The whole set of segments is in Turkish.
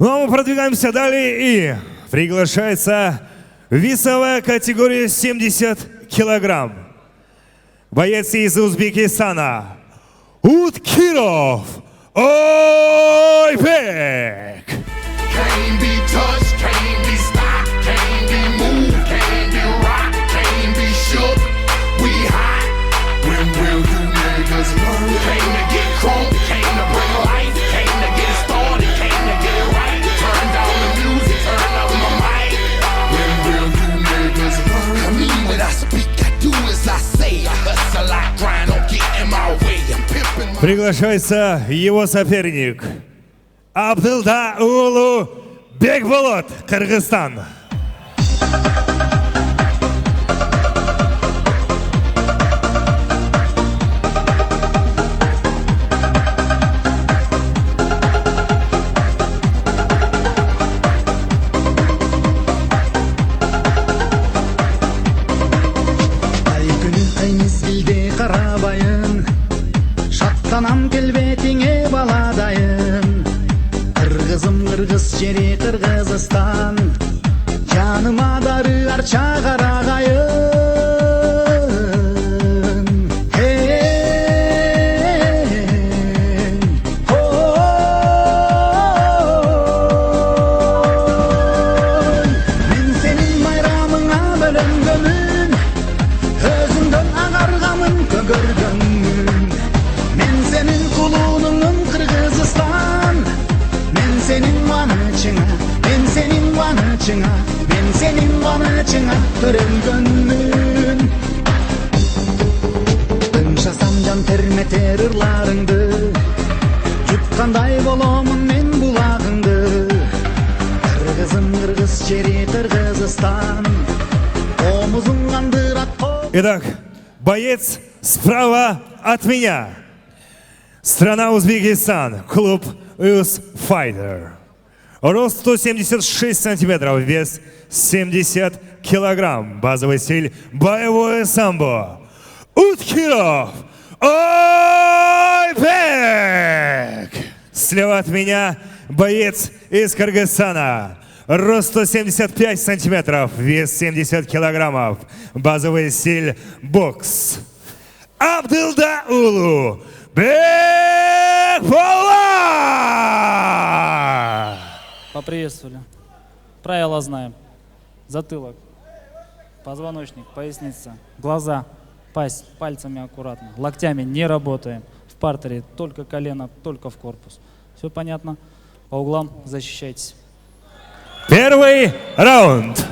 Ну а мы продвигаемся далее и приглашается весовая категория 70 килограмм. Боец из Узбекистана Уткиров Ойбек. Приглашается его соперник Абдылда Улу Бекболот, Кыргызстан. Анам келбетиңе баладайын, Кыргызым кыргыз жери Кыргызстан, жаныма дары арча карагайын. Мен сенин майрамыңа бөлөнгөнмүн, өзүңдөн агаргамын көгөргөнмүн. Senin kulunun Kırgızistan, ben senin vanıçına, ben senin vanıçına, ben senin vanıçına törelgönmün. Tınşasam can termeter ırlarыңды, jutkanday bolomun men bulagыңды. Кыргызым кыргыз жери Кыргызстан, омузуң андырат. Итак, боец справа от меня. Страна Узбекистан, клуб US Fighter. Рост 176 сантиметров, вес 70 килограмм. Базовый стиль боевое самбо. Уткиров Ойбек. Слева от меня боец из Кыргызстана. Рост 175 сантиметров, вес 70 килограммов. Базовый стиль бокс. Абдылда Улу Бекболот! Поприветствовали. Правила знаем. Затылок, позвоночник, поясница, глаза, пасть, пальцами аккуратно. Локтями не работаем. В партере только колено, только в корпус. Все понятно? По углам защищайтесь. Первый раунд.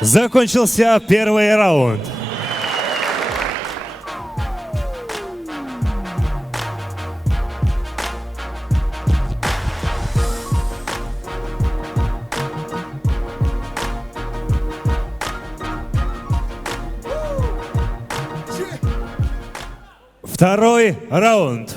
Закончился первый раунд. Второй раунд.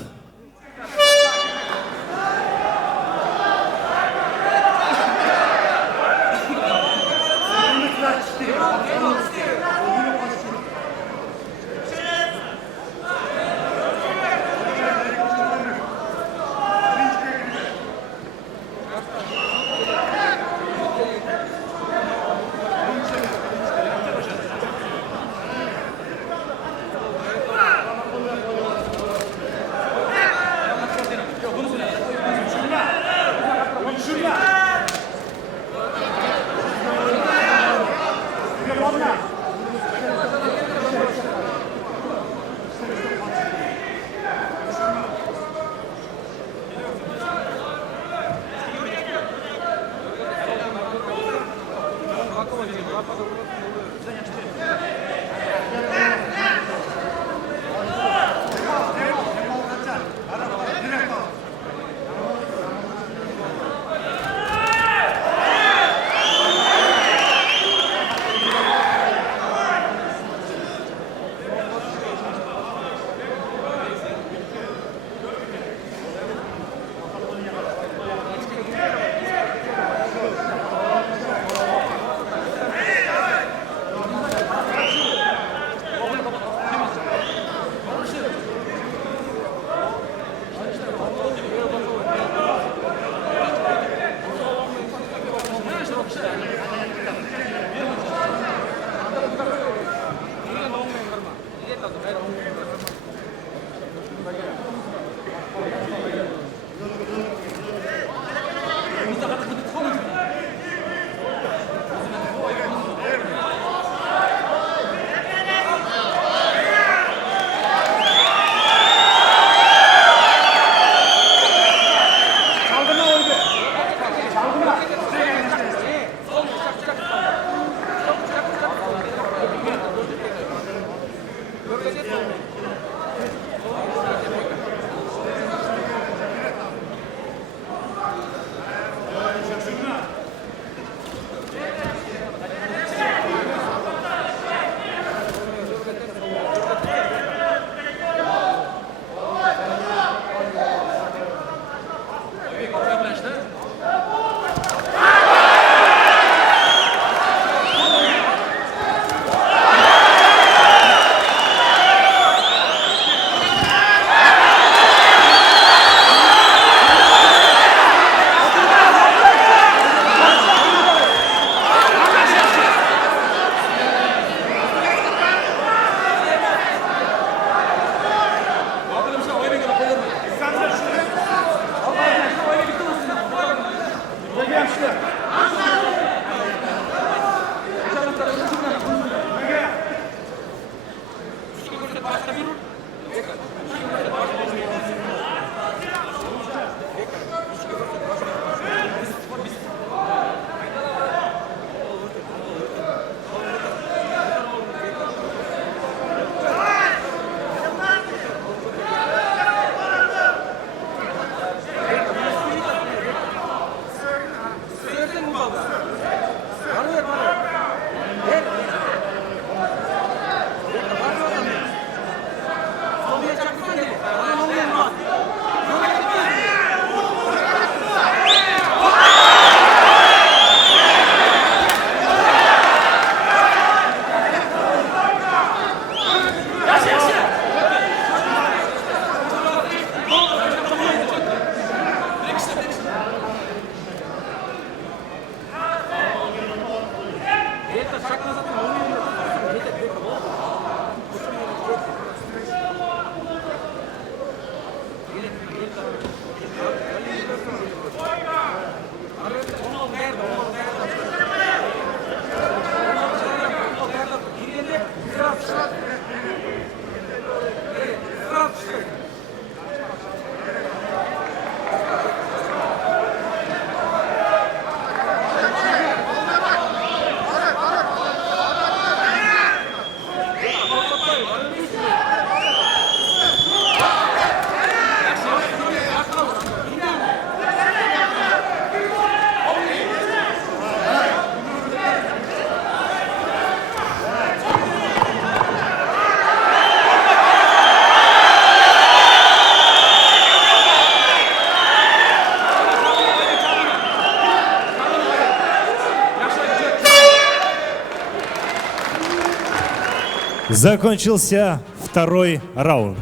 Закончился второй раунд.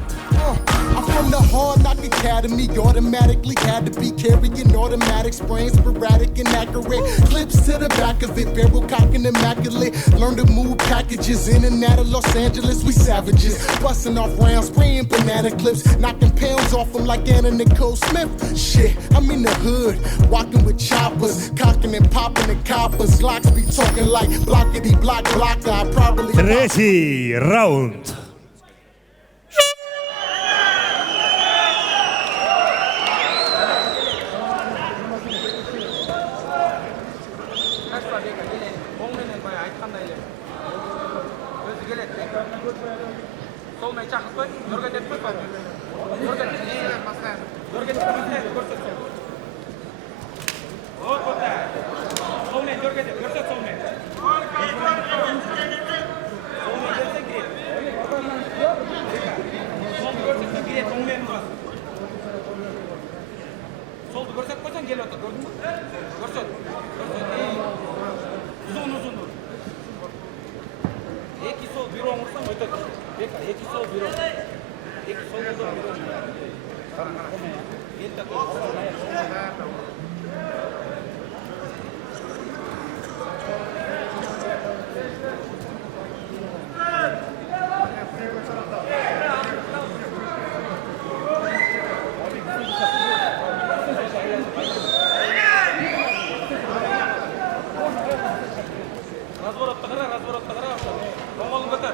I'm from the Hard Knock Academy, automatically had to be carrying automatic sprains, sporadic, inaccurate clips to the back of it, barrel cocking immaculate. Learn to move packages in and out of Los Angeles, we savages. Busting off rounds, spraying banana clips, knocking pounds off them like Anna Nicole Smith. Shit, I'm in the hood, walking with choppers, cocking and popping the coppers. Glocks be talking like blockity block blocker. I probably Третий раунд. Soldu görсек қойсаң келіп отыр, көрдің бе? Көрсет. Uzun. Екі сол бюро ұрсаң өтеді. Екі сол бюро. Екі сол бюро. Разворотты қара. Қолын көтер.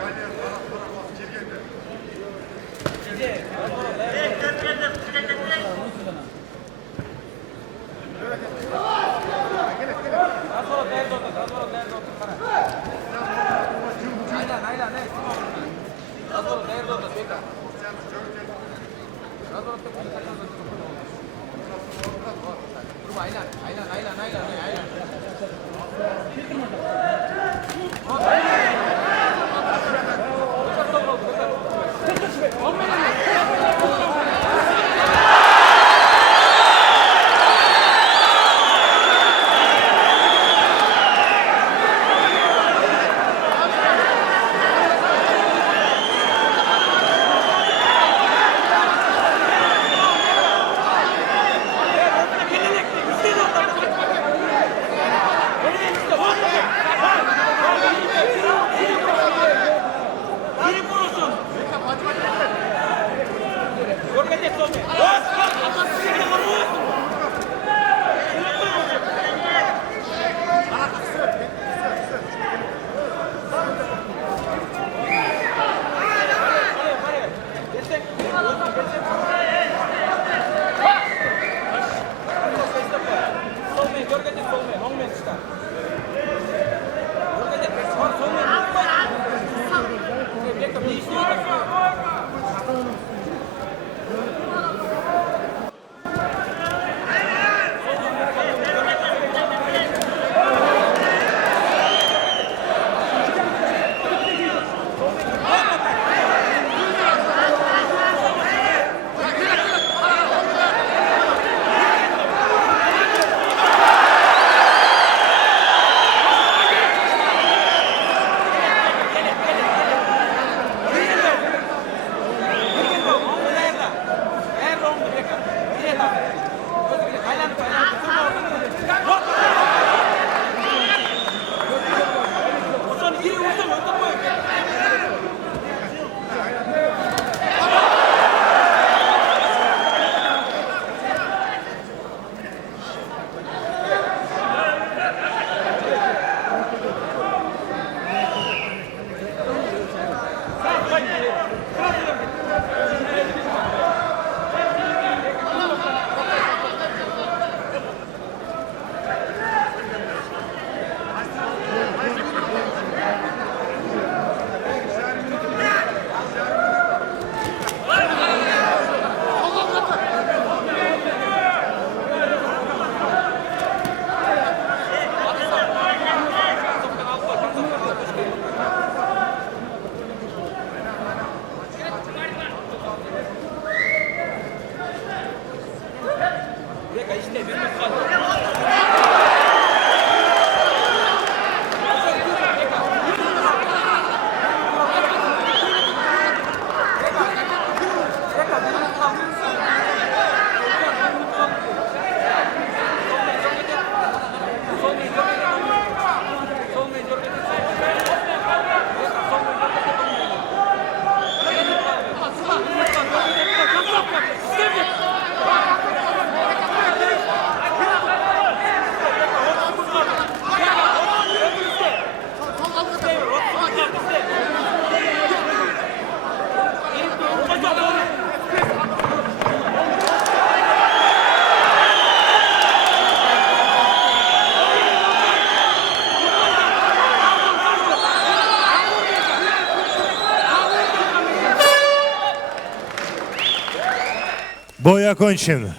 Бой окончен.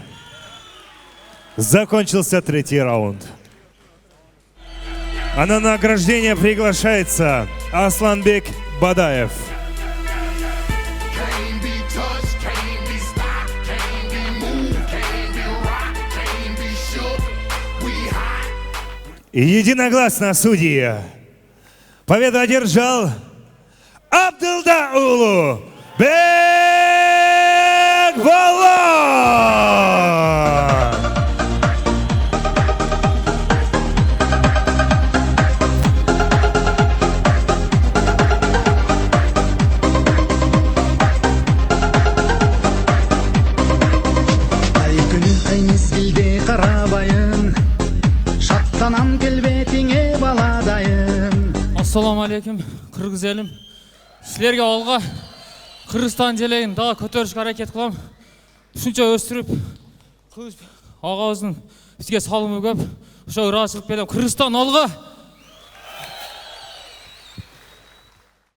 Закончился третий раунд. А на награждение приглашается Асланбек Бадаев. Can't be touched, can't be stopped, can't be moved, can't be rocked, can't be shook. We hot. И единогласно судьи. Победу одержал Абдылдаулу Бекболон. Ай күнү ай мезгилде карабайын, шаттанам келбетиңе баладайын. Ассаламу алейкум, Кыргыз элим. Силерге алга Кыргызстан желегин дагы көтөрүшкө аракет кылам. Ушунча өстүрүп, Кылыч агабыздын бизге салымы көп. Ошо ыраазычылык берем. Кыргызстан алга!